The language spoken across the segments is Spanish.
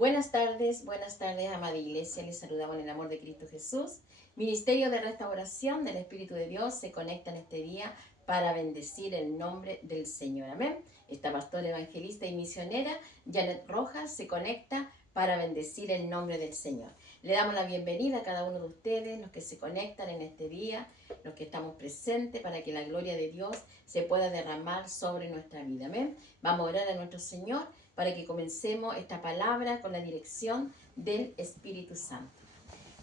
Buenas tardes, amada iglesia. Les saludamos en el amor de Cristo Jesús. Ministerio de Restauración del Espíritu de Dios se conecta en este día para bendecir el nombre del Señor. Amén. Esta pastora evangelista y misionera, Janet Rojas, se conecta para bendecir el nombre del Señor. Le damos la bienvenida a cada uno de ustedes, los que se conectan en este día, los que estamos presentes, para que la gloria de Dios se pueda derramar sobre nuestra vida. Amén. Vamos a orar a nuestro Señor para que comencemos esta palabra con la dirección del Espíritu Santo.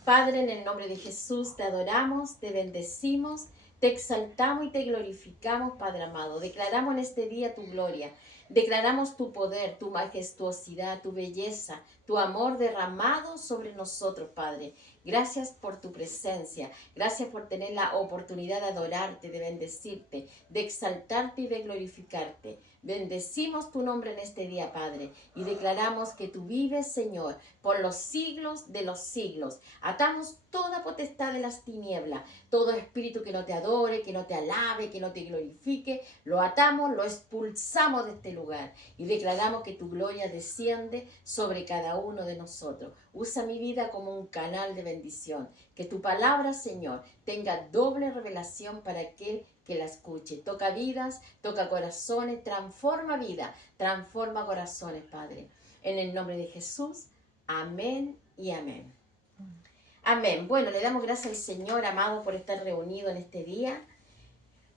Padre, en el nombre de Jesús, te adoramos, te bendecimos, te exaltamos y te glorificamos, Padre amado. Declaramos en este día tu gloria, declaramos tu poder, tu majestuosidad, tu belleza, tu amor derramado sobre nosotros, Padre. Gracias por tu presencia, gracias por tener la oportunidad de adorarte, de bendecirte, de exaltarte y de glorificarte. Bendecimos tu nombre en este día, Padre, y declaramos que tú vives, Señor, por los siglos de los siglos. Atamos toda potestad de las tinieblas, todo espíritu que no te adore, que no te alabe, que no te glorifique, lo atamos, lo expulsamos de este lugar y declaramos que tu gloria desciende sobre cada uno de nosotros. Usa mi vida como un canal de bendición. Que tu palabra, Señor, tenga doble revelación para aquel que la escuche. Toca vidas, toca corazones, transforma vida, transforma corazones, Padre. En el nombre de Jesús, amén y amén. Amén. Bueno, le damos gracias al Señor, amado, por estar reunido en este día,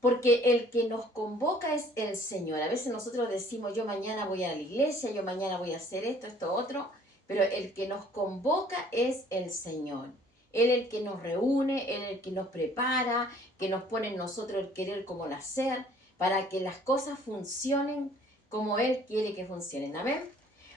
porque el que nos convoca es el Señor. A veces nosotros decimos, yo mañana voy a la iglesia, yo mañana voy a hacer esto, esto, otro, pero el que nos convoca es el Señor. Él es el que nos reúne, Él es el que nos prepara, que nos pone en nosotros el querer como el hacer, para que las cosas funcionen como Él quiere que funcionen. Amén.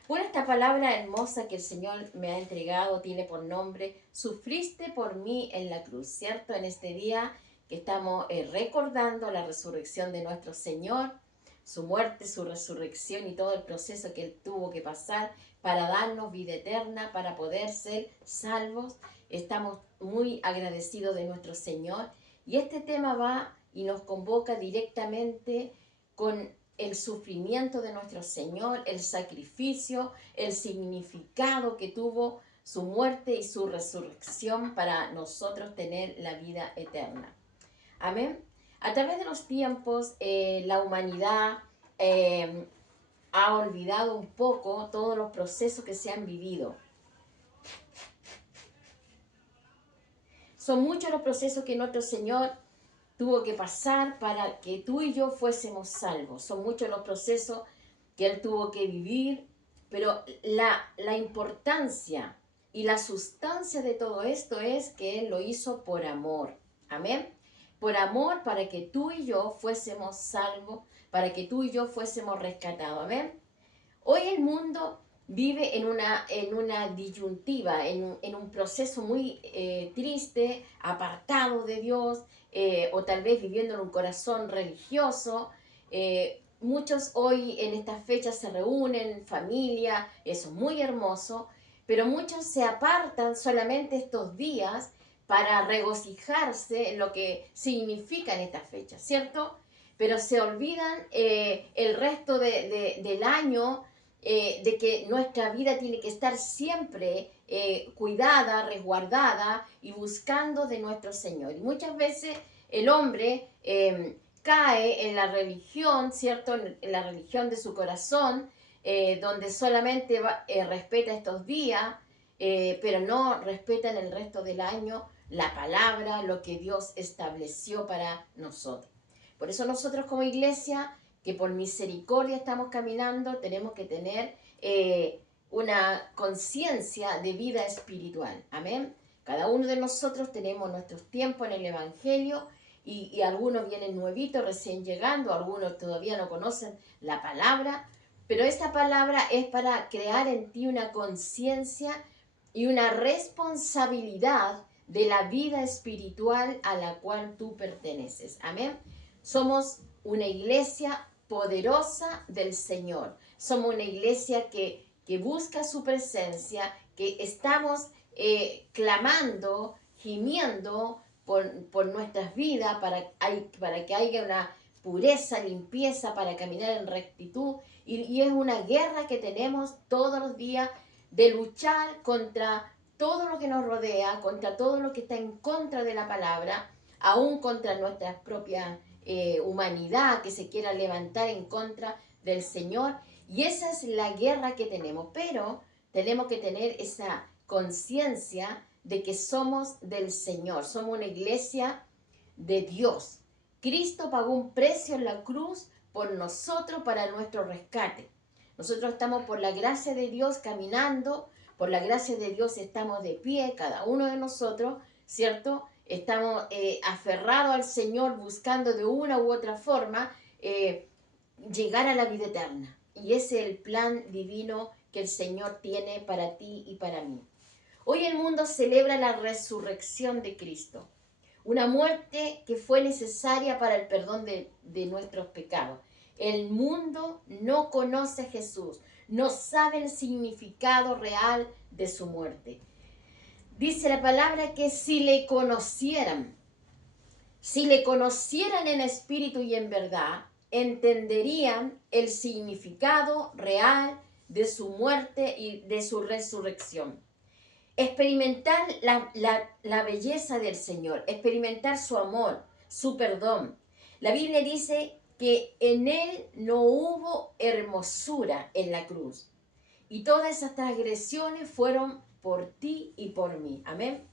Bueno, esta palabra hermosa que el Señor me ha entregado tiene por nombre, sufriste por mí en la cruz, ¿cierto? En este día que estamos recordando la resurrección de nuestro Señor, su muerte, su resurrección y todo el proceso que Él tuvo que pasar para darnos vida eterna, para poder ser salvos. Estamos muy agradecidos de nuestro Señor y este tema va y nos convoca directamente con el sufrimiento de nuestro Señor, el sacrificio, el significado que tuvo su muerte y su resurrección para nosotros tener la vida eterna. Amén. A través de los tiempos, la humanidad ha olvidado un poco todos los procesos que se han vivido. Son muchos los procesos que nuestro Señor tuvo que pasar para que tú y yo fuésemos salvos. Son muchos los procesos que Él tuvo que vivir, pero la importancia y la sustancia de todo esto es que Él lo hizo por amor. Amén. Por amor, para que tú y yo fuésemos salvos, para que tú y yo fuésemos rescatados. Amén. Hoy el mundo vive en una disyuntiva, en un proceso muy triste, apartado de Dios, o tal vez viviendo en un corazón religioso. Muchos hoy en estas fechas se reúnen en familia, eso es muy hermoso, pero muchos se apartan solamente estos días para regocijarse en lo que significan estas fechas, ¿cierto? Pero se olvidan el resto del año, de que nuestra vida tiene que estar siempre cuidada, resguardada y buscando de nuestro Señor. Y muchas veces el hombre cae en la religión, ¿cierto? En la religión de su corazón, donde solamente respeta estos días, pero no respeta en el resto del año la palabra, lo que Dios estableció para nosotros. Por eso nosotros como iglesia, que por misericordia estamos caminando, tenemos que tener una conciencia de vida espiritual. Amén. Cada uno de nosotros tenemos nuestros tiempos en el Evangelio y algunos vienen nuevitos, recién llegando, algunos todavía no conocen la palabra, pero esta palabra es para crear en ti una conciencia y una responsabilidad de la vida espiritual a la cual tú perteneces. Amén. Somos una iglesia poderosa del Señor. Somos una iglesia que busca su presencia, que estamos clamando, gimiendo por nuestras vidas para que haya una pureza, limpieza, para caminar en rectitud. Y es una guerra que tenemos todos los días de luchar contra todo lo que nos rodea, contra todo lo que está en contra de la palabra, aún contra nuestra propia humanidad que se quiera levantar en contra del Señor. Y esa es la guerra que tenemos, pero tenemos que tener esa conciencia de que somos del Señor, somos una iglesia de Dios. Cristo pagó un precio en la cruz por nosotros para nuestro rescate. Nosotros estamos por la gracia de Dios caminando, por la gracia de Dios estamos de pie, cada uno de nosotros, ¿cierto? Estamos aferrados al Señor buscando de una u otra forma llegar a la vida eterna. Y ese es el plan divino que el Señor tiene para ti y para mí. Hoy el mundo celebra la resurrección de Cristo, una muerte que fue necesaria para el perdón de nuestros pecados. El mundo no conoce a Jesús, no sabe el significado real de su muerte. Dice la palabra que si le conocieran en espíritu y en verdad, entenderían el significado real de su muerte y de su resurrección. Experimentar la belleza del Señor, experimentar su amor, su perdón. La Biblia dice que en Él no hubo hermosura en la cruz. Y todas esas transgresiones fueron por ti y por mí. Amén.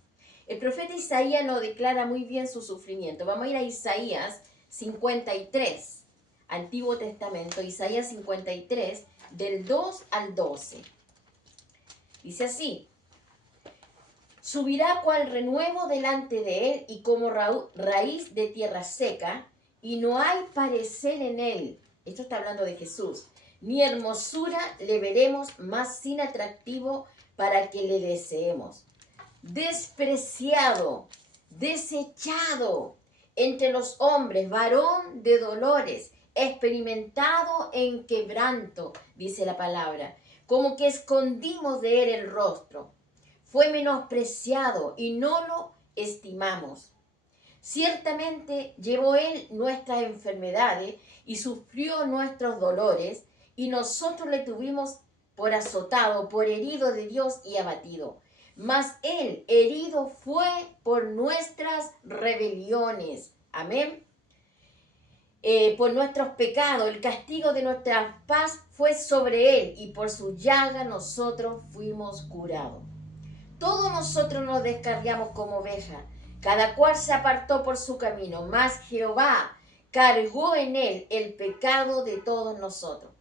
El profeta Isaías nos declara muy bien su sufrimiento. Vamos a ir a Isaías 53, Antiguo Testamento, Isaías 53, del 2 al 12. Dice así: subirá cual renuevo delante de él y como raíz de tierra seca, y no hay parecer en él. Esto está hablando de Jesús. Ni hermosura le veremos más sin atractivo para que le deseemos. Despreciado, desechado entre los hombres, varón de dolores, experimentado en quebranto, dice la palabra, como que escondimos de él el rostro. Fue menospreciado y no lo estimamos. Ciertamente llevó él nuestras enfermedades y sufrió nuestros dolores, y nosotros le tuvimos por azotado, por herido de Dios y abatido. Mas él herido fue por nuestras rebeliones. Amén. Por nuestros pecados, el castigo de nuestra paz fue sobre él, y por su llaga nosotros fuimos curados. Todos nosotros nos descarriamos como ovejas, cada cual se apartó por su camino, mas Jehová cargó en él el pecado de todos nosotros.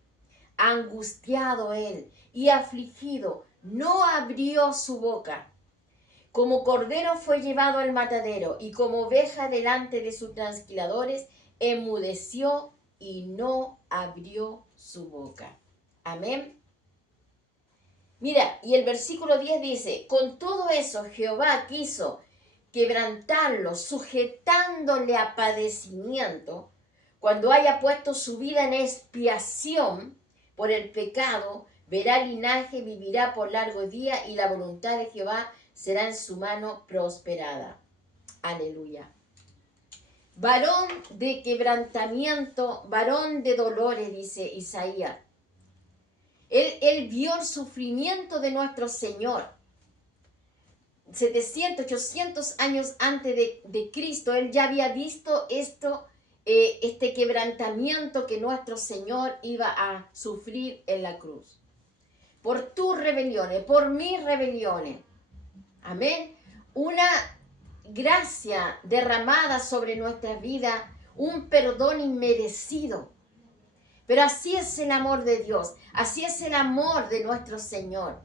Angustiado él y afligido, no abrió su boca. Como cordero fue llevado al matadero, y como oveja delante de sus trasquiladores, enmudeció y no abrió su boca. Amén. Mira, y el versículo 10 dice: con todo eso Jehová quiso quebrantarlo, sujetándole a padecimiento. Cuando haya puesto su vida en expiación por el pecado, verá linaje, vivirá por largo día, y la voluntad de Jehová será en su mano prosperada. Aleluya. Varón de quebrantamiento, varón de dolores, dice Isaías. Él vio el sufrimiento de nuestro Señor. 700, 800 años antes de Cristo, él ya había visto este quebrantamiento que nuestro Señor iba a sufrir en la cruz. Por tus rebeliones, por mis rebeliones. Amén. Una gracia derramada sobre nuestra vida, un perdón inmerecido. Pero así es el amor de Dios, así es el amor de nuestro Señor,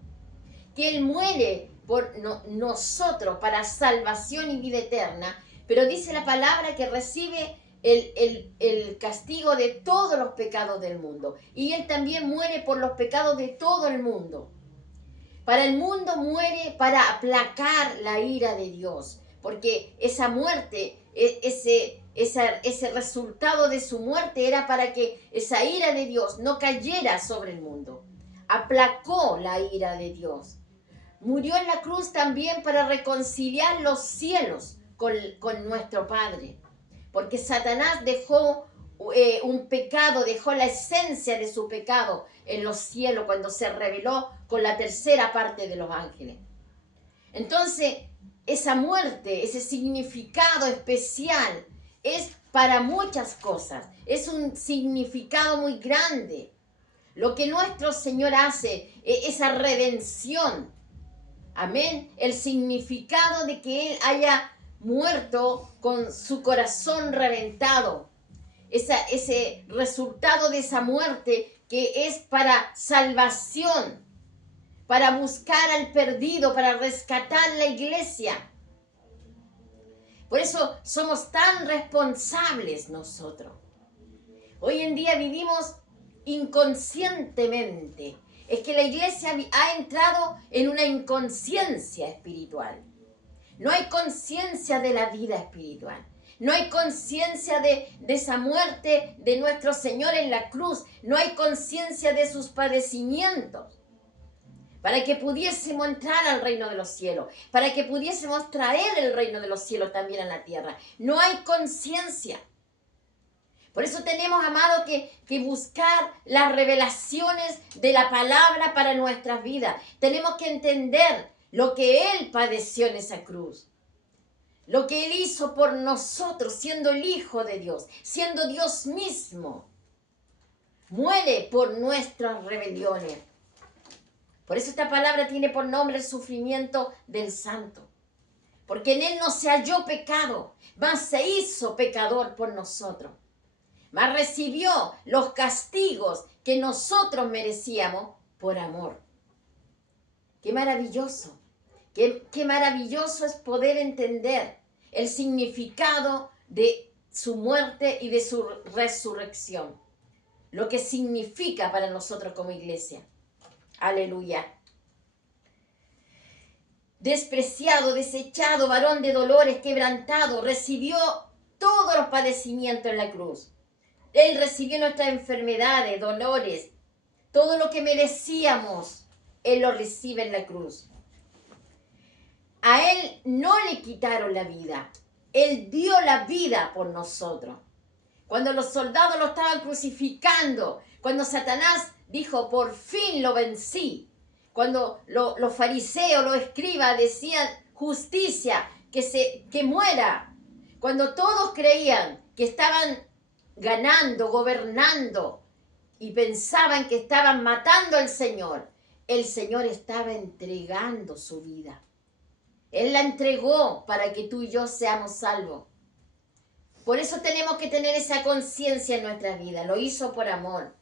que Él muere por nosotros para salvación y vida eterna, pero dice la palabra que recibe el castigo de todos los pecados del mundo, y Él también muere por los pecados de todo el mundo. Para el mundo muere para aplacar la ira de Dios, porque esa muerte, ese resultado de su muerte era para que esa ira de Dios no cayera sobre el mundo. Aplacó la ira de Dios. Murió en la cruz también para reconciliar los cielos con nuestro Padre, porque Satanás dejó un pecado, dejó la esencia de su pecado en los cielos cuando se rebeló con la tercera parte de los ángeles. Entonces, esa muerte, ese significado especial, es para muchas cosas. Es un significado muy grande. Lo que nuestro Señor hace, esa redención. Amén. El significado de que Él haya muerto con su corazón reventado. Ese resultado de esa muerte que es para salvación, para buscar al perdido, para rescatar la iglesia. Por eso somos tan responsables nosotros. Hoy en día vivimos inconscientemente. Es que la iglesia ha entrado en una inconsciencia espiritual. No hay conciencia de la vida espiritual. No hay conciencia de esa muerte de nuestro Señor en la cruz. No hay conciencia de sus padecimientos. Para que pudiésemos entrar al reino de los cielos. Para que pudiésemos traer el reino de los cielos también a la tierra. No hay conciencia. Por eso tenemos, amado, que buscar las revelaciones de la palabra para nuestras vidas. Tenemos que entender lo que Él padeció en esa cruz. Lo que Él hizo por nosotros, siendo el Hijo de Dios, siendo Dios mismo. Muere por nuestras rebeliones. Por eso esta palabra tiene por nombre el sufrimiento del santo. Porque en Él no se halló pecado, mas se hizo pecador por nosotros. Mas recibió los castigos que nosotros merecíamos por amor. ¡Qué maravilloso! Qué maravilloso es poder entender el significado de su muerte y de su resurrección. Lo que significa para nosotros como iglesia. Aleluya. Despreciado, desechado, varón de dolores, quebrantado, recibió todos los padecimientos en la cruz. Él recibió nuestras enfermedades, dolores, todo lo que merecíamos, Él lo recibe en la cruz. A Él no le quitaron la vida, Él dio la vida por nosotros. Cuando los soldados lo estaban crucificando, cuando Satanás dijo, por fin lo vencí, cuando los fariseos, los escribas decían, justicia, que muera, cuando todos creían que estaban ganando, gobernando, y pensaban que estaban matando al Señor, el Señor estaba entregando su vida. Él la entregó para que tú y yo seamos salvos. Por eso tenemos que tener esa conciencia en nuestra vida. Lo hizo por amor.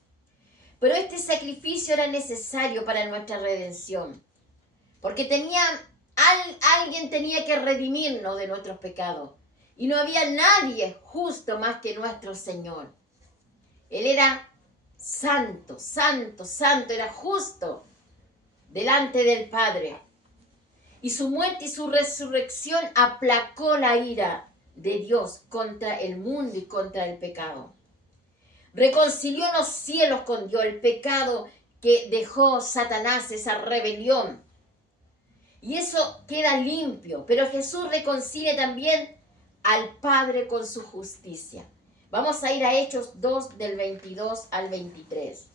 Pero este sacrificio era necesario para nuestra redención. Porque alguien tenía que redimirnos de nuestros pecados. Y no había nadie justo más que nuestro Señor. Él era santo, santo, santo, era justo delante del Padre. Y su muerte y su resurrección aplacó la ira de Dios contra el mundo y contra el pecado. Reconcilió los cielos con Dios, el pecado que dejó Satanás, esa rebelión. Y eso queda limpio. Pero Jesús reconcilia también al Padre con su justicia. Vamos a ir a Hechos 2 del 22 al 23.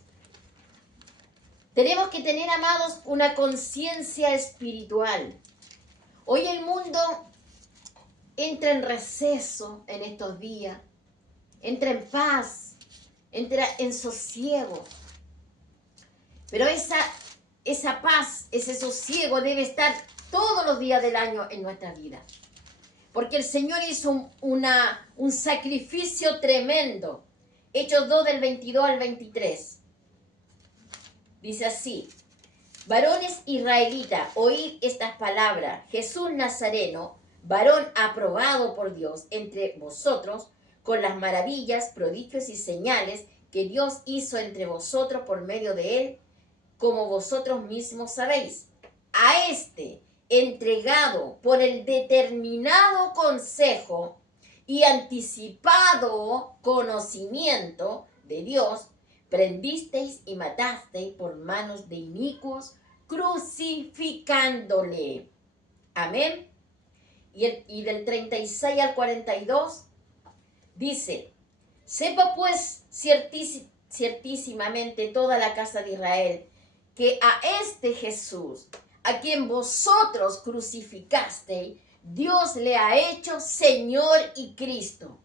Tenemos que tener, amados, una conciencia espiritual. Hoy el mundo entra en receso en estos días, entra en paz, entra en sosiego. Pero esa paz, ese sosiego debe estar todos los días del año en nuestra vida. Porque el Señor hizo un sacrificio tremendo. Hechos 2 del 22 al 23. Dice así: varones israelitas, oíd estas palabras. Jesús Nazareno, varón aprobado por Dios entre vosotros, con las maravillas, prodigios y señales que Dios hizo entre vosotros por medio de él, como vosotros mismos sabéis. A este, entregado por el determinado consejo y anticipado conocimiento de Dios, prendisteis y matasteis por manos de inicuos, crucificándole. Amén. Y del 36 al 42 dice: sepa pues ciertísimamente toda la casa de Israel, que a este Jesús, a quien vosotros crucificasteis, Dios le ha hecho Señor y Cristo.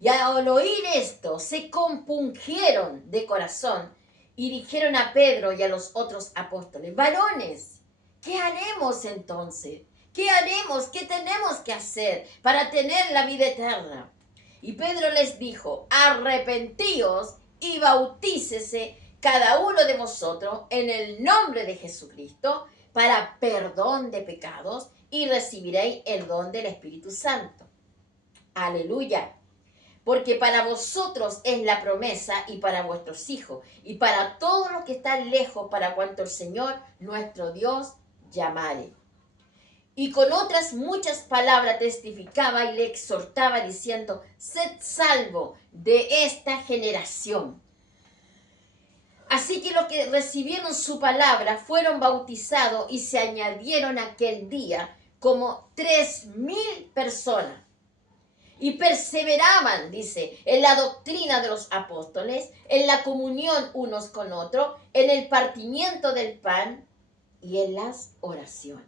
Y al oír esto, se compungieron de corazón y dijeron a Pedro y a los otros apóstoles: varones, ¿qué haremos entonces? ¿Qué haremos? ¿Qué tenemos que hacer para tener la vida eterna? Y Pedro les dijo: arrepentíos y bautícese cada uno de vosotros en el nombre de Jesucristo para perdón de pecados y recibiréis el don del Espíritu Santo. Aleluya. Porque para vosotros es la promesa y para vuestros hijos y para todos los que están lejos, para cuanto el Señor nuestro Dios llamare. Y con otras muchas palabras testificaba y le exhortaba diciendo: sed salvo de esta generación. Así que los que recibieron su palabra fueron bautizados y se añadieron aquel día como 3,000 personas. Y perseveraban, dice, en la doctrina de los apóstoles, en la comunión unos con otros, en el partimiento del pan y en las oraciones.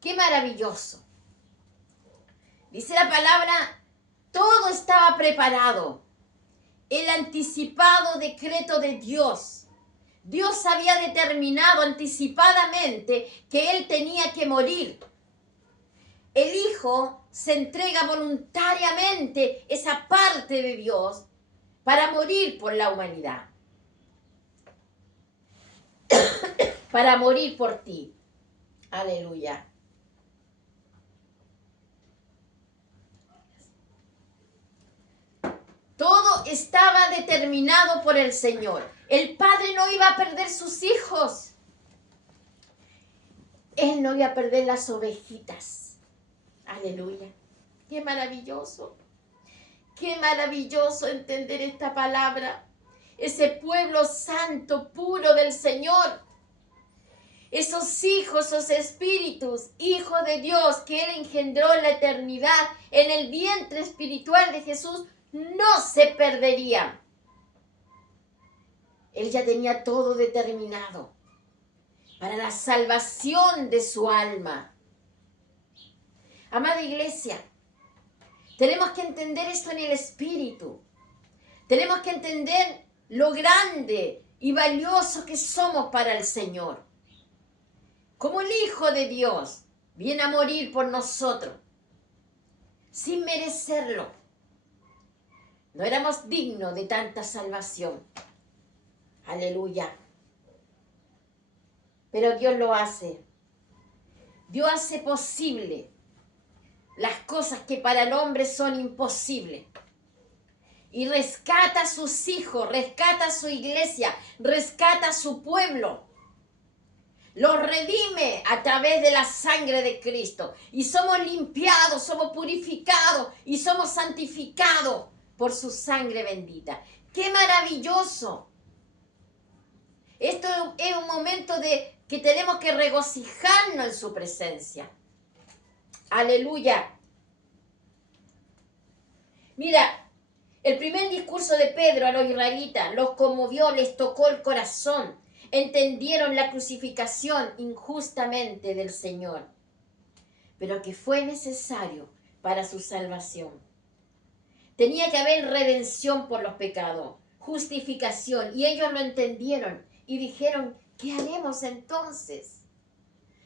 ¡Qué maravilloso! Dice la palabra, todo estaba preparado. El anticipado decreto de Dios. Dios había determinado anticipadamente que Él tenía que morir. El Hijo se entrega voluntariamente esa parte de Dios para morir por la humanidad. Para morir por ti. Aleluya. Todo estaba determinado por el Señor. El Padre no iba a perder sus hijos. Él no iba a perder las ovejitas. Aleluya. Qué maravilloso. Qué maravilloso entender esta palabra. Ese pueblo santo, puro del Señor. Esos hijos, esos espíritus, hijos de Dios que Él engendró en la eternidad, en el vientre espiritual de Jesús, no se perderían. Él ya tenía todo determinado para la salvación de su alma. Amada iglesia, tenemos que entender esto en el espíritu. Tenemos que entender lo grande y valioso que somos para el Señor. Como el Hijo de Dios viene a morir por nosotros, sin merecerlo. No éramos dignos de tanta salvación. Aleluya. Pero Dios lo hace. Dios hace posible las cosas que para el hombre son imposibles. Y rescata a sus hijos, rescata a su iglesia, rescata a su pueblo. Los redime a través de la sangre de Cristo. Y somos limpiados, somos purificados y somos santificados por su sangre bendita. ¡Qué maravilloso! Esto es un momento de que tenemos que regocijarnos en su presencia. Aleluya. Mira, el primer discurso de Pedro a los israelitas los conmovió, les tocó el corazón. Entendieron la crucificación injustamente del Señor, pero que fue necesario para su salvación. Tenía que haber redención por los pecados, justificación, y ellos lo entendieron y dijeron: ¿qué haremos entonces?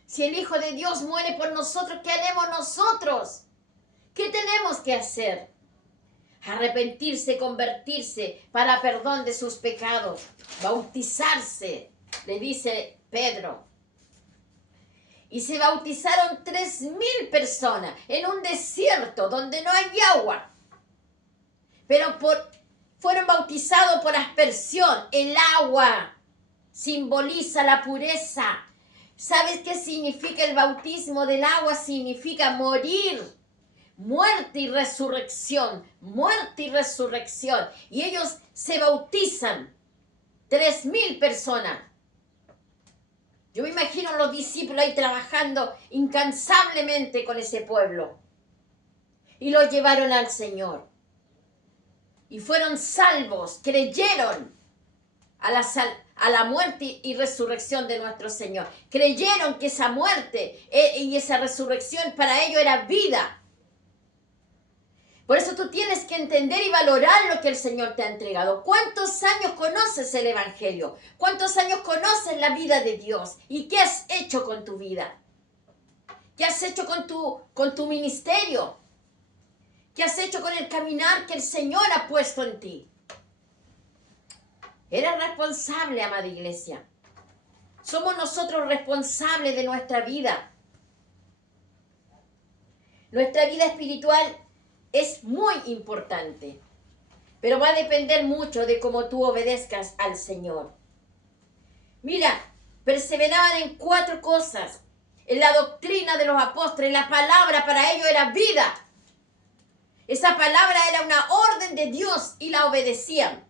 Si el Hijo de Dios muere por nosotros, ¿qué haremos nosotros? ¿Qué tenemos que hacer? Arrepentirse, convertirse para perdón de sus pecados, bautizarse, le dice Pedro. Y se bautizaron 3,000 personas en un desierto donde no hay agua. Pero fueron bautizados por aspersión. El agua simboliza la pureza. ¿Sabes qué significa el bautismo del agua? Significa morir. Muerte y resurrección. Muerte y resurrección. Y ellos se bautizan. 3,000 personas. Yo me imagino a los discípulos ahí trabajando incansablemente con ese pueblo. Y los llevaron al Señor. Y fueron salvos, creyeron. a la muerte y resurrección de nuestro Señor. Creyeron que esa muerte y esa resurrección para ellos era vida. Por eso tú tienes que entender y valorar lo que el Señor te ha entregado. ¿Cuántos años conoces el Evangelio? ¿Cuántos años conoces la vida de Dios? ¿Y qué has hecho con tu vida? ¿Qué has hecho con tu ministerio? ¿Qué has hecho con el caminar que el Señor ha puesto en ti? Eres responsable, amada iglesia. Somos nosotros responsables de nuestra vida. Nuestra vida espiritual es muy importante, pero va a depender mucho de cómo tú obedezcas al Señor. Mira, perseveraban en 4 cosas. En la doctrina de los apóstoles, la palabra para ellos era vida. Esa palabra era una orden de Dios y la obedecían.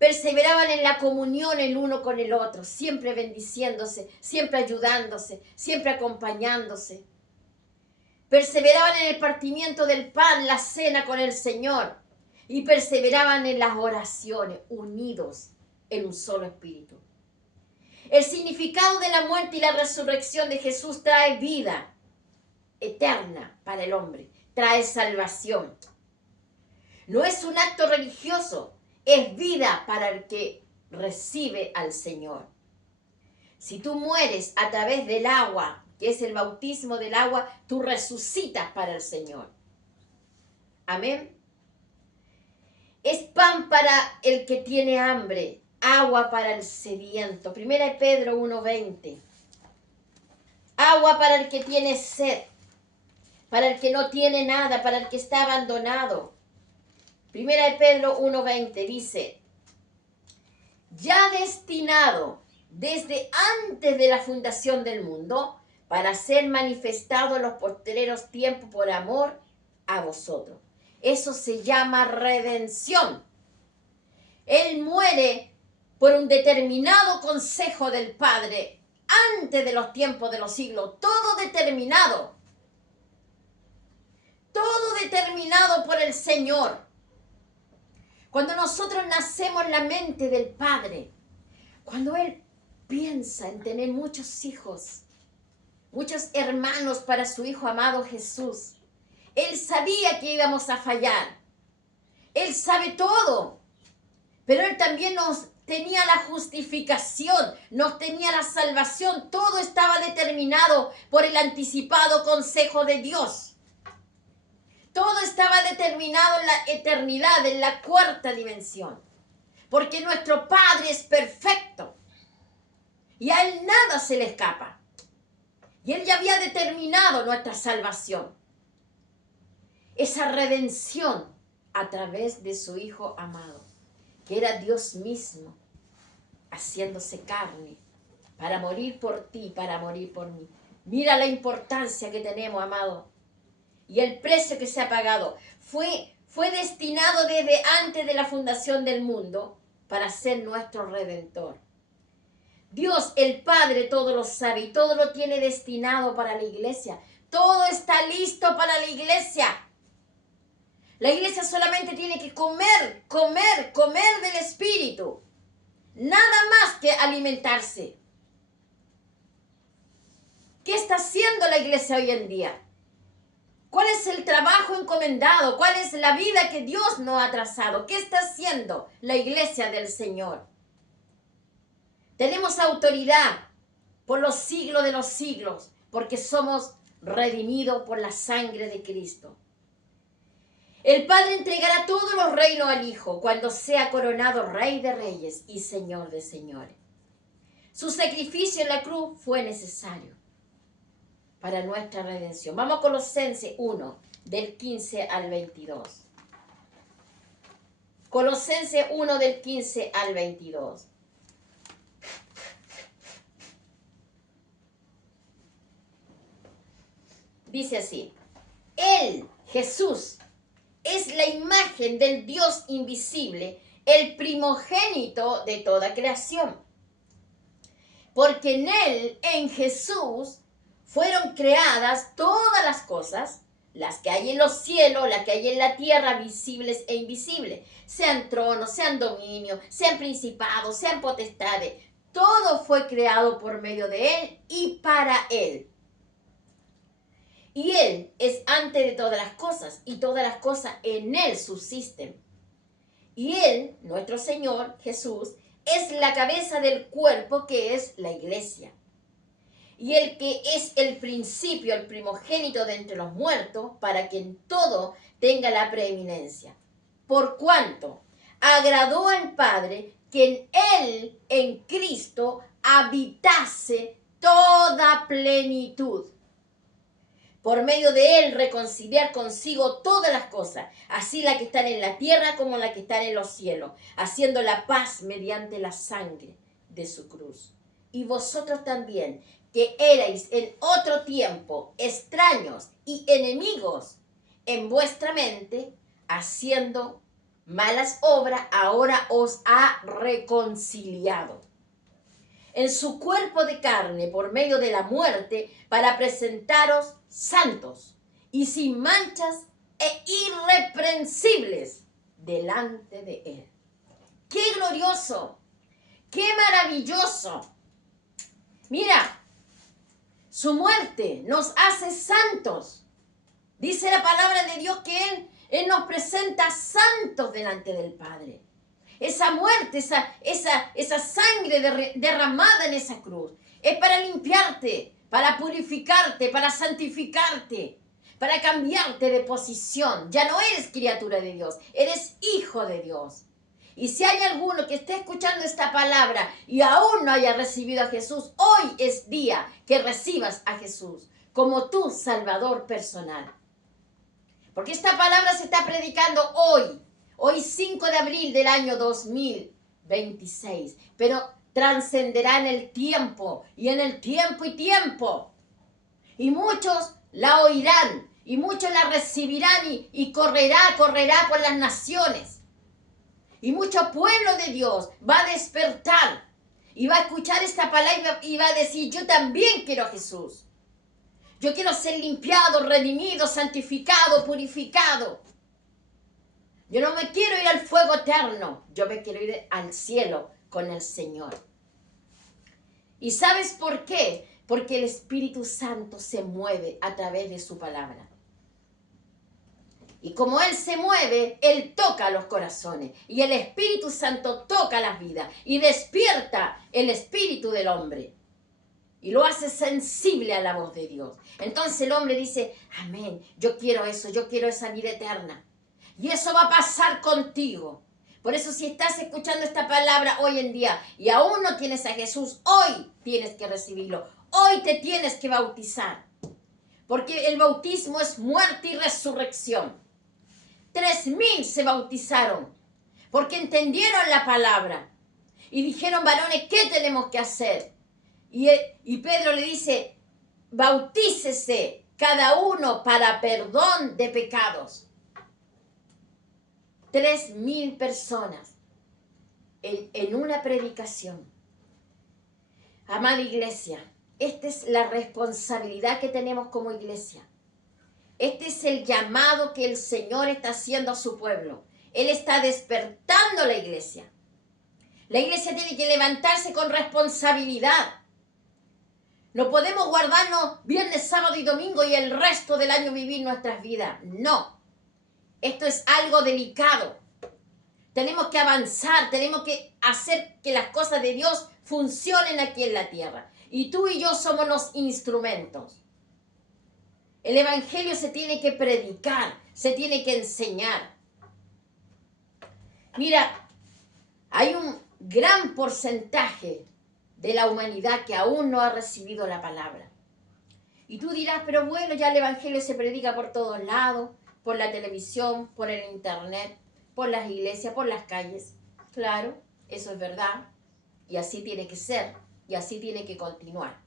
Perseveraban en la comunión el uno con el otro, siempre bendiciéndose, siempre ayudándose, siempre acompañándose. Perseveraban en el partimiento del pan, la cena con el Señor. Y perseveraban en las oraciones, unidos en un solo espíritu. El significado de la muerte y la resurrección de Jesús trae vida eterna para el hombre, trae salvación. No es un acto religioso, es vida para el que recibe al Señor. Si tú mueres a través del agua, que es el bautismo del agua, tú resucitas para el Señor. Amén. Es pan para el que tiene hambre, agua para el sediento. 1 Pedro 1:20. Agua para el que tiene sed, para el que no tiene nada, para el que está abandonado. 1 Pedro 1:20 dice, ya destinado desde antes de la fundación del mundo, para ser manifestado en los postreros tiempos por amor a vosotros. Eso se llama redención. Él muere por un determinado consejo del Padre antes de los tiempos de los siglos. Todo determinado. Todo determinado por el Señor. Cuando nosotros nacemos en la mente del Padre, cuando Él piensa en tener muchos hijos, muchos hermanos para su Hijo amado Jesús, Él sabía que íbamos a fallar. Él sabe todo. Pero Él también nos tenía la justificación, nos tenía la salvación. Todo estaba determinado por el anticipado consejo de Dios. Todo estaba determinado en la eternidad, en la 4ª dimensión. Porque nuestro Padre es perfecto. Y a Él nada se le escapa. Y Él ya había determinado nuestra salvación. Esa redención a través de su Hijo amado, que era Dios mismo, haciéndose carne, para morir por ti, para morir por mí. Mira la importancia que tenemos, amado. Y el precio que se ha pagado. Fue destinado desde antes de la fundación del mundo para ser nuestro Redentor. Dios, el Padre, todo lo sabe y todo lo tiene destinado para la iglesia. Todo está listo para la iglesia. La iglesia solamente tiene que comer del Espíritu. Nada más que alimentarse. ¿Qué está haciendo la iglesia hoy en día? ¿Cuál es el trabajo encomendado? ¿Cuál es la vida que Dios nos ha trazado? ¿Qué está haciendo la iglesia del Señor? Tenemos autoridad por los siglos de los siglos, porque somos redimidos por la sangre de Cristo. El Padre entregará todos los reinos al Hijo cuando sea coronado Rey de Reyes y Señor de Señores. Su sacrificio en la cruz fue necesario para nuestra redención. Vamos a Colosenses 1, del 15 al 22. Colosenses 1, del 15 al 22. Dice así: Él, Jesús, es la imagen del Dios invisible, el primogénito de toda creación. Porque en Él, en Jesús, fueron creadas todas las cosas, las que hay en los cielos, las que hay en la tierra, visibles e invisibles, sean tronos, sean dominios, sean principados, sean potestades. Todo fue creado por medio de Él y para Él. Y Él es antes de todas las cosas, y todas las cosas en Él subsisten. Y Él, nuestro Señor Jesús, es la cabeza del cuerpo, que es la iglesia. Y el que es el principio, el primogénito de entre los muertos, para que en todo tenga la preeminencia. Por cuanto agradó al Padre que en Él, en Cristo, habitase toda plenitud. Por medio de Él reconciliar consigo todas las cosas, así las que están en la tierra como las que están en los cielos, haciendo la paz mediante la sangre de su cruz. Y vosotros también, que erais en otro tiempo extraños y enemigos en vuestra mente, haciendo malas obras, ahora os ha reconciliado en su cuerpo de carne por medio de la muerte, para presentaros santos y sin manchas e irreprensibles delante de Él. ¡Qué glorioso! ¡Qué maravilloso! Mira, su muerte nos hace santos. Dice la palabra de Dios que Él nos presenta santos delante del Padre. Esa muerte, esa sangre derramada en esa cruz, es para limpiarte, para purificarte, para santificarte, para cambiarte de posición. Ya no eres criatura de Dios, eres hijo de Dios. Y si hay alguno que esté escuchando esta palabra y aún no haya recibido a Jesús, hoy es día que recibas a Jesús como tu Salvador personal. Porque esta palabra se está predicando hoy 5 de abril del año 2026, pero trascenderá en el tiempo y en el tiempo y tiempo. Y muchos la oirán y muchos la recibirán y correrá por las naciones. Y mucho pueblo de Dios va a despertar y va a escuchar esta palabra y va a decir: yo también quiero a Jesús. Yo quiero ser limpiado, redimido, santificado, purificado. Yo no me quiero ir al fuego eterno, yo me quiero ir al cielo con el Señor. ¿Y sabes por qué? Porque el Espíritu Santo se mueve a través de su palabra. Y como Él se mueve, Él toca los corazones. Y el Espíritu Santo toca las vidas y despierta el espíritu del hombre. Y lo hace sensible a la voz de Dios. Entonces el hombre dice: amén, yo quiero eso, yo quiero esa vida eterna. Y eso va a pasar contigo. Por eso, si estás escuchando esta palabra hoy en día y aún no tienes a Jesús, hoy tienes que recibirlo. Hoy te tienes que bautizar. Porque el bautismo es muerte y resurrección. 3,000 se bautizaron porque entendieron la palabra. Y dijeron: varones, ¿qué tenemos que hacer? Y Pedro le dice: bautícese cada uno para perdón de pecados. 3,000 personas en una predicación. Amada iglesia, esta es la responsabilidad que tenemos como iglesia. Este es el llamado que el Señor está haciendo a su pueblo. Él está despertando la iglesia. La iglesia tiene que levantarse con responsabilidad. No podemos guardarnos viernes, sábado y domingo y el resto del año vivir nuestras vidas. No. Esto es algo delicado. Tenemos que avanzar, tenemos que hacer que las cosas de Dios funcionen aquí en la tierra. Y tú y yo somos los instrumentos. El evangelio se tiene que predicar, se tiene que enseñar. Mira, hay un gran porcentaje de la humanidad que aún no ha recibido la palabra. Y tú dirás: pero bueno, ya el evangelio se predica por todos lados, por la televisión, por el internet, por las iglesias, por las calles. Claro, eso es verdad. Y así tiene que ser, y así tiene que continuar.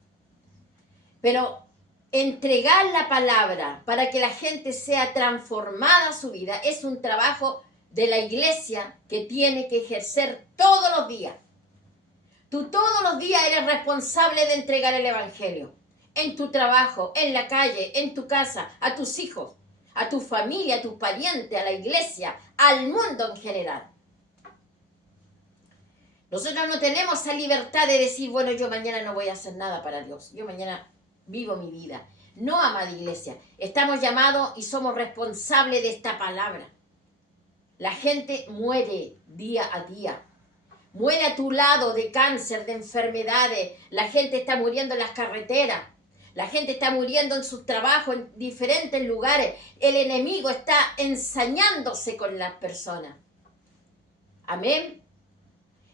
Pero entregar la palabra para que la gente sea transformada su vida es un trabajo de la iglesia que tiene que ejercer todos los días. Tú todos los días eres responsable de entregar el evangelio. En tu trabajo, en la calle, en tu casa, a tus hijos. a tu familia, a tus parientes, a la iglesia, al mundo en general. Nosotros no tenemos esa libertad de decir, bueno, yo mañana no voy a hacer nada para Dios. Yo mañana vivo mi vida. No, amada iglesia. Estamos llamados y somos responsables de esta palabra. La gente muere día a día. Muere a tu lado de cáncer, de enfermedades. La gente está muriendo en las carreteras. La gente está muriendo en sus trabajos, en diferentes lugares. El enemigo está ensañándose con las personas. Amén.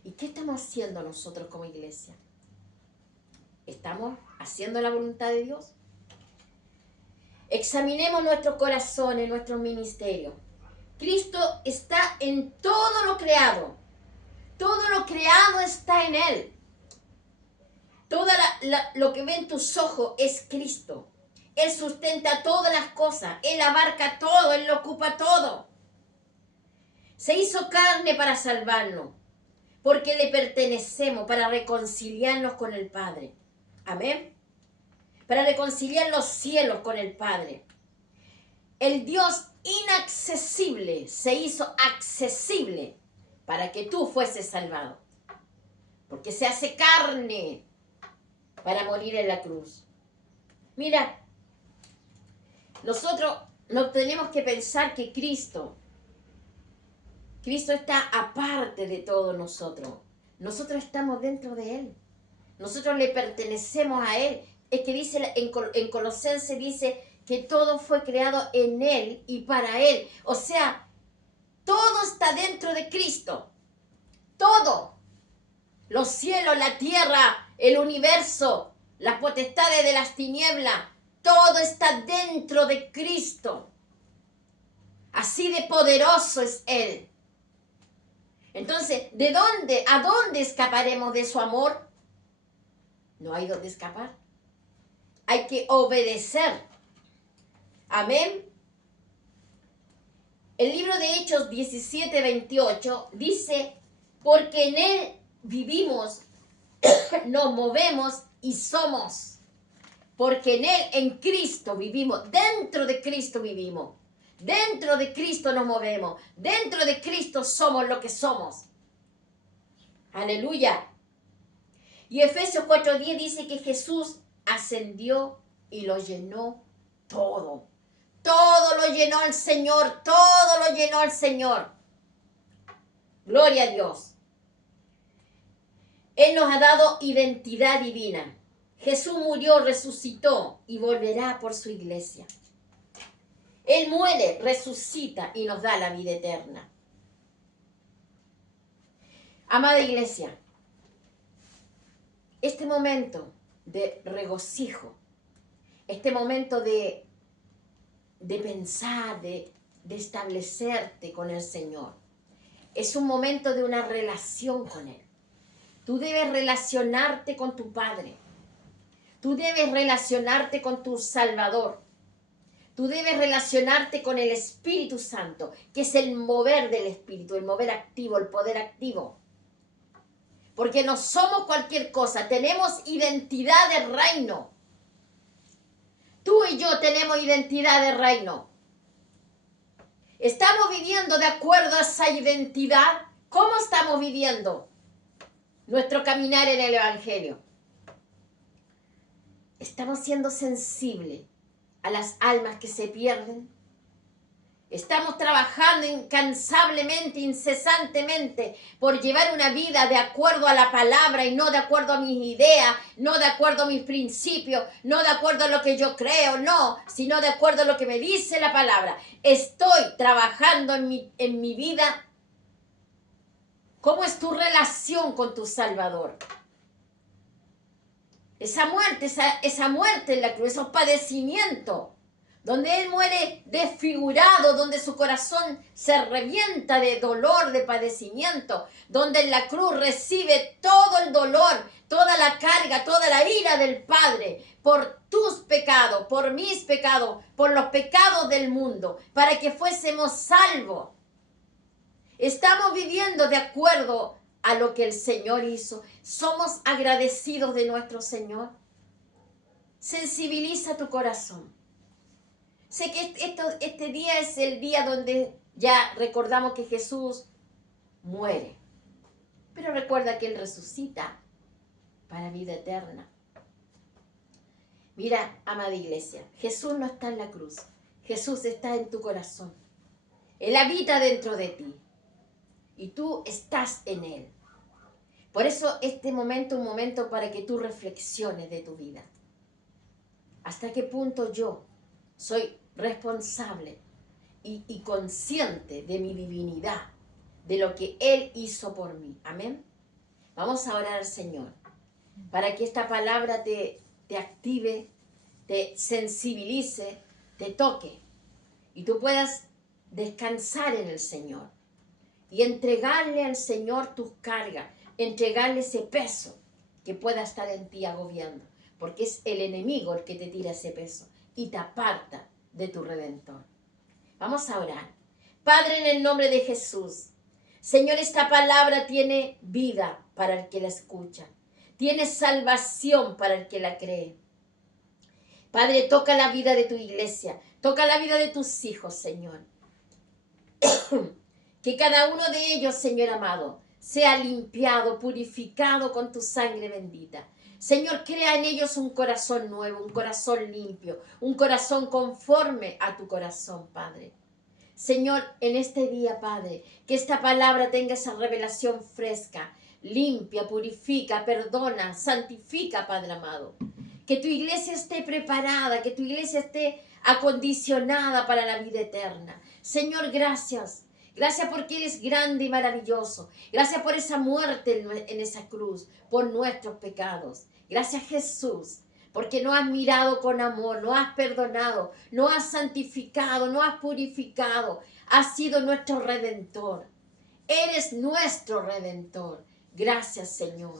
¿Y qué estamos haciendo nosotros como iglesia? ¿Estamos haciendo la voluntad de Dios? Examinemos nuestros corazones, nuestro ministerio. Cristo está en todo lo creado. Todo lo creado está en Él. Todo lo que ven tus ojos es Cristo. Él sustenta todas las cosas. Él abarca todo. Él lo ocupa todo. Se hizo carne para salvarnos. Porque le pertenecemos, para reconciliarnos con el Padre. Amén. Para reconciliar los cielos con el Padre. El Dios inaccesible se hizo accesible para que tú fueses salvado. Porque se hace carne para morir en la cruz. Mira, nosotros no tenemos que pensar que Cristo está aparte de todos nosotros. Nosotros estamos dentro de Él. Nosotros le pertenecemos a Él. Es que dice en Colosenses dice que todo fue creado en Él y para Él. O sea, todo está dentro de Cristo. Todo. Los cielos, la tierra, el universo, las potestades de las tinieblas. Todo está dentro de Cristo. Así de poderoso es Él. Entonces, ¿a dónde escaparemos de su amor? No hay dónde escapar. Hay que obedecer. Amén. El libro de Hechos 17:28 dice, porque en Él vivimos, nos movemos y somos. Porque en Él, en Cristo vivimos, dentro de Cristo vivimos. Dentro de Cristo nos movemos. Dentro de Cristo somos lo que somos. Aleluya. Y Efesios 4:10 dice que Jesús ascendió y lo llenó todo. Todo lo llenó el Señor. Todo lo llenó el Señor. Gloria a Dios. Él nos ha dado identidad divina. Jesús murió, resucitó y volverá por su iglesia. Él muere, resucita y nos da la vida eterna. Amada iglesia, este momento de regocijo, este momento de pensar, de establecerte con el Señor, es un momento de una relación con Él. Tú debes relacionarte con tu Padre. Tú debes relacionarte con tu Salvador. Tú debes relacionarte con el Espíritu Santo, que es el mover del Espíritu, el mover activo, el poder activo. Porque no somos cualquier cosa, tenemos identidad de reino. Tú y yo tenemos identidad de reino. ¿Estamos viviendo de acuerdo a esa identidad? ¿Cómo estamos viviendo nuestro caminar en el Evangelio? ¿Estamos siendo sensibles a las almas que se pierden? Estamos trabajando incansablemente, incesantemente, por llevar una vida de acuerdo a la palabra y no de acuerdo a mis ideas, no de acuerdo a mis principios, no de acuerdo a lo que yo creo, no, sino de acuerdo a lo que me dice la palabra. Estoy trabajando en mi vida. ¿Cómo es tu relación con tu Salvador? Esa muerte en la cruz, esos padecimientos, donde Él muere desfigurado, donde su corazón se revienta de dolor, de padecimiento, donde en la cruz recibe todo el dolor, toda la carga, toda la ira del Padre, por tus pecados, por mis pecados, por los pecados del mundo, para que fuésemos salvos. Estamos viviendo de acuerdo a lo que el Señor hizo. ¿Somos agradecidos de nuestro Señor? Sensibiliza tu corazón. Sé que este día es el día donde ya recordamos que Jesús muere. Pero recuerda que Él resucita para vida eterna. Mira, amada iglesia, Jesús no está en la cruz. Jesús está en tu corazón. Él habita dentro de ti. Y tú estás en Él. Por eso este momento es un momento para que tú reflexiones de tu vida. ¿Hasta qué punto yo soy responsable y consciente de mi divinidad, de lo que Él hizo por mí? Amén. Vamos a orar al Señor para que esta palabra te active, te sensibilice, te toque y tú puedas descansar en el Señor y entregarle al Señor tus cargas, entregarle ese peso que pueda estar en ti agobiando, porque es el enemigo el que te tira ese peso y te aparta de tu Redentor. Vamos a orar. Padre, en el nombre de Jesús, Señor, esta palabra tiene vida para el que la escucha, tiene salvación para el que la cree. Padre, toca la vida de tu iglesia, toca la vida de tus hijos, Señor. Que cada uno de ellos, Señor amado, sea limpiado, purificado con tu sangre bendita. Señor, crea en ellos un corazón nuevo, un corazón limpio, un corazón conforme a tu corazón, Padre. Señor, en este día, Padre, que esta palabra tenga esa revelación fresca, limpia, purifica, perdona, santifica, Padre amado. Que tu iglesia esté preparada, que tu iglesia esté acondicionada para la vida eterna. Señor, gracias. Gracias porque eres grande y maravilloso. Gracias por esa muerte en esa cruz, por nuestros pecados. Gracias, Jesús, porque nos has mirado con amor, nos has perdonado, nos has santificado, nos has purificado. Has sido nuestro Redentor. Eres nuestro Redentor. Gracias, Señor.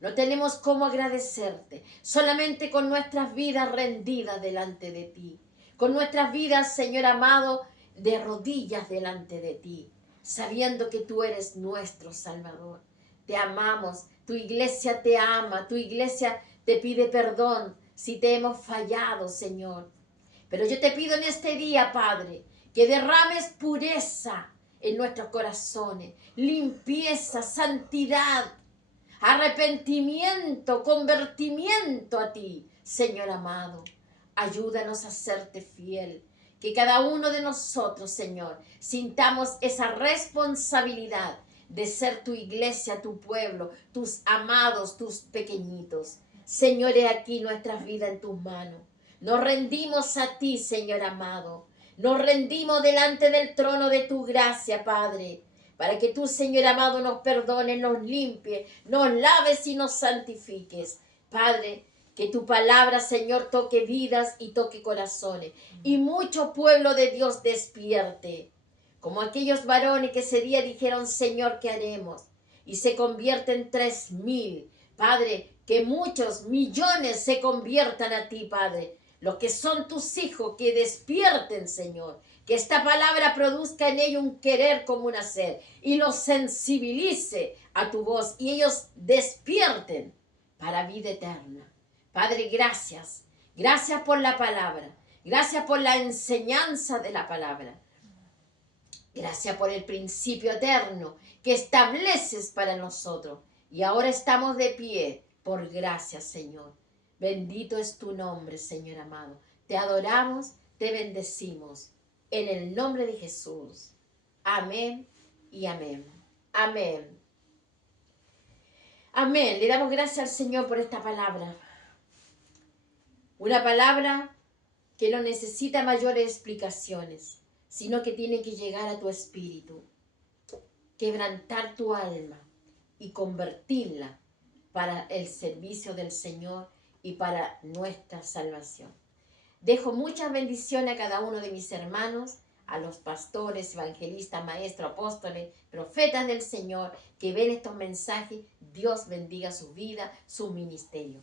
No tenemos cómo agradecerte, solamente con nuestras vidas rendidas delante de ti. Con nuestras vidas, Señor amado, de rodillas delante de ti, sabiendo que tú eres nuestro Salvador. Te amamos, tu iglesia te ama, tu iglesia te pide perdón si te hemos fallado, Señor. Pero yo te pido en este día, Padre, que derrames pureza en nuestros corazones, limpieza, santidad, arrepentimiento, convertimiento a ti, Señor amado. Ayúdanos a serte fiel. Que cada uno de nosotros, Señor, sintamos esa responsabilidad de ser tu iglesia, tu pueblo, tus amados, tus pequeñitos. Señor, he aquí nuestras vidas en tus manos. Nos rendimos a ti, Señor amado. Nos rendimos delante del trono de tu gracia, Padre, para que tú, Señor amado, nos perdones, nos limpie, nos laves y nos santifiques. Padre, que tu palabra, Señor, toque vidas y toque corazones. Y mucho pueblo de Dios despierte. Como aquellos varones que ese día dijeron, Señor, ¿qué haremos? Y se convierten 3,000. Padre, que muchos millones se conviertan a ti, Padre. Los que son tus hijos, que despierten, Señor. Que esta palabra produzca en ellos un querer como un hacer. Y los sensibilice a tu voz. Y ellos despierten para vida eterna. Padre, gracias. Gracias por la palabra. Gracias por la enseñanza de la palabra. Gracias por el principio eterno que estableces para nosotros. Y ahora estamos de pie por gracia, Señor. Bendito es tu nombre, Señor amado. Te adoramos, te bendecimos. En el nombre de Jesús. Amén y amén. Amén. Amén. Le damos gracias al Señor por esta palabra. Una palabra que no necesita mayores explicaciones, sino que tiene que llegar a tu espíritu, quebrantar tu alma y convertirla para el servicio del Señor y para nuestra salvación. Dejo muchas bendiciones a cada uno de mis hermanos, a los pastores, evangelistas, maestros, apóstoles, profetas del Señor que ven estos mensajes. Dios bendiga su vida, su ministerio.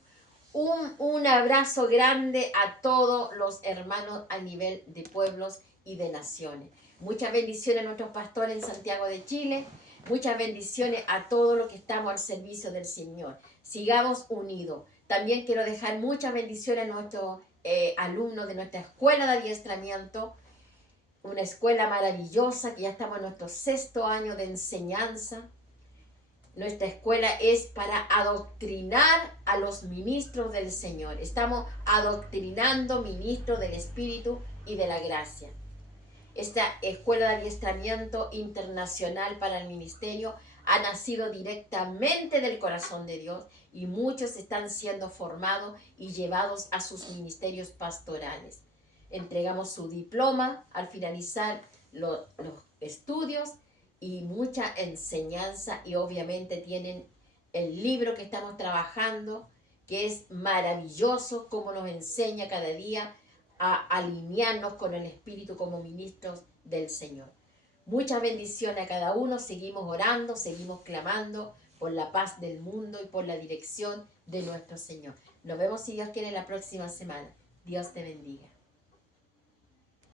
Un abrazo grande a todos los hermanos a nivel de pueblos y de naciones. Muchas bendiciones a nuestros pastores en Santiago de Chile. Muchas bendiciones a todos los que estamos al servicio del Señor. Sigamos unidos. También quiero dejar muchas bendiciones a nuestros alumnos de nuestra escuela de adiestramiento, una escuela maravillosa que ya estamos en nuestro 6.º año de enseñanza. Nuestra escuela es para adoctrinar a los ministros del Señor. Estamos adoctrinando ministros del Espíritu y de la gracia. Esta escuela de adiestramiento internacional para el ministerio ha nacido directamente del corazón de Dios y muchos están siendo formados y llevados a sus ministerios pastorales. Entregamos su diploma al finalizar los estudios y mucha enseñanza, y obviamente tienen el libro que estamos trabajando, que es maravilloso, como nos enseña cada día a alinearnos con el Espíritu como ministros del Señor. Muchas bendiciones a cada uno. Seguimos orando, seguimos clamando por la paz del mundo y por la dirección de nuestro Señor. Nos vemos, si Dios quiere, la próxima semana. Dios te bendiga.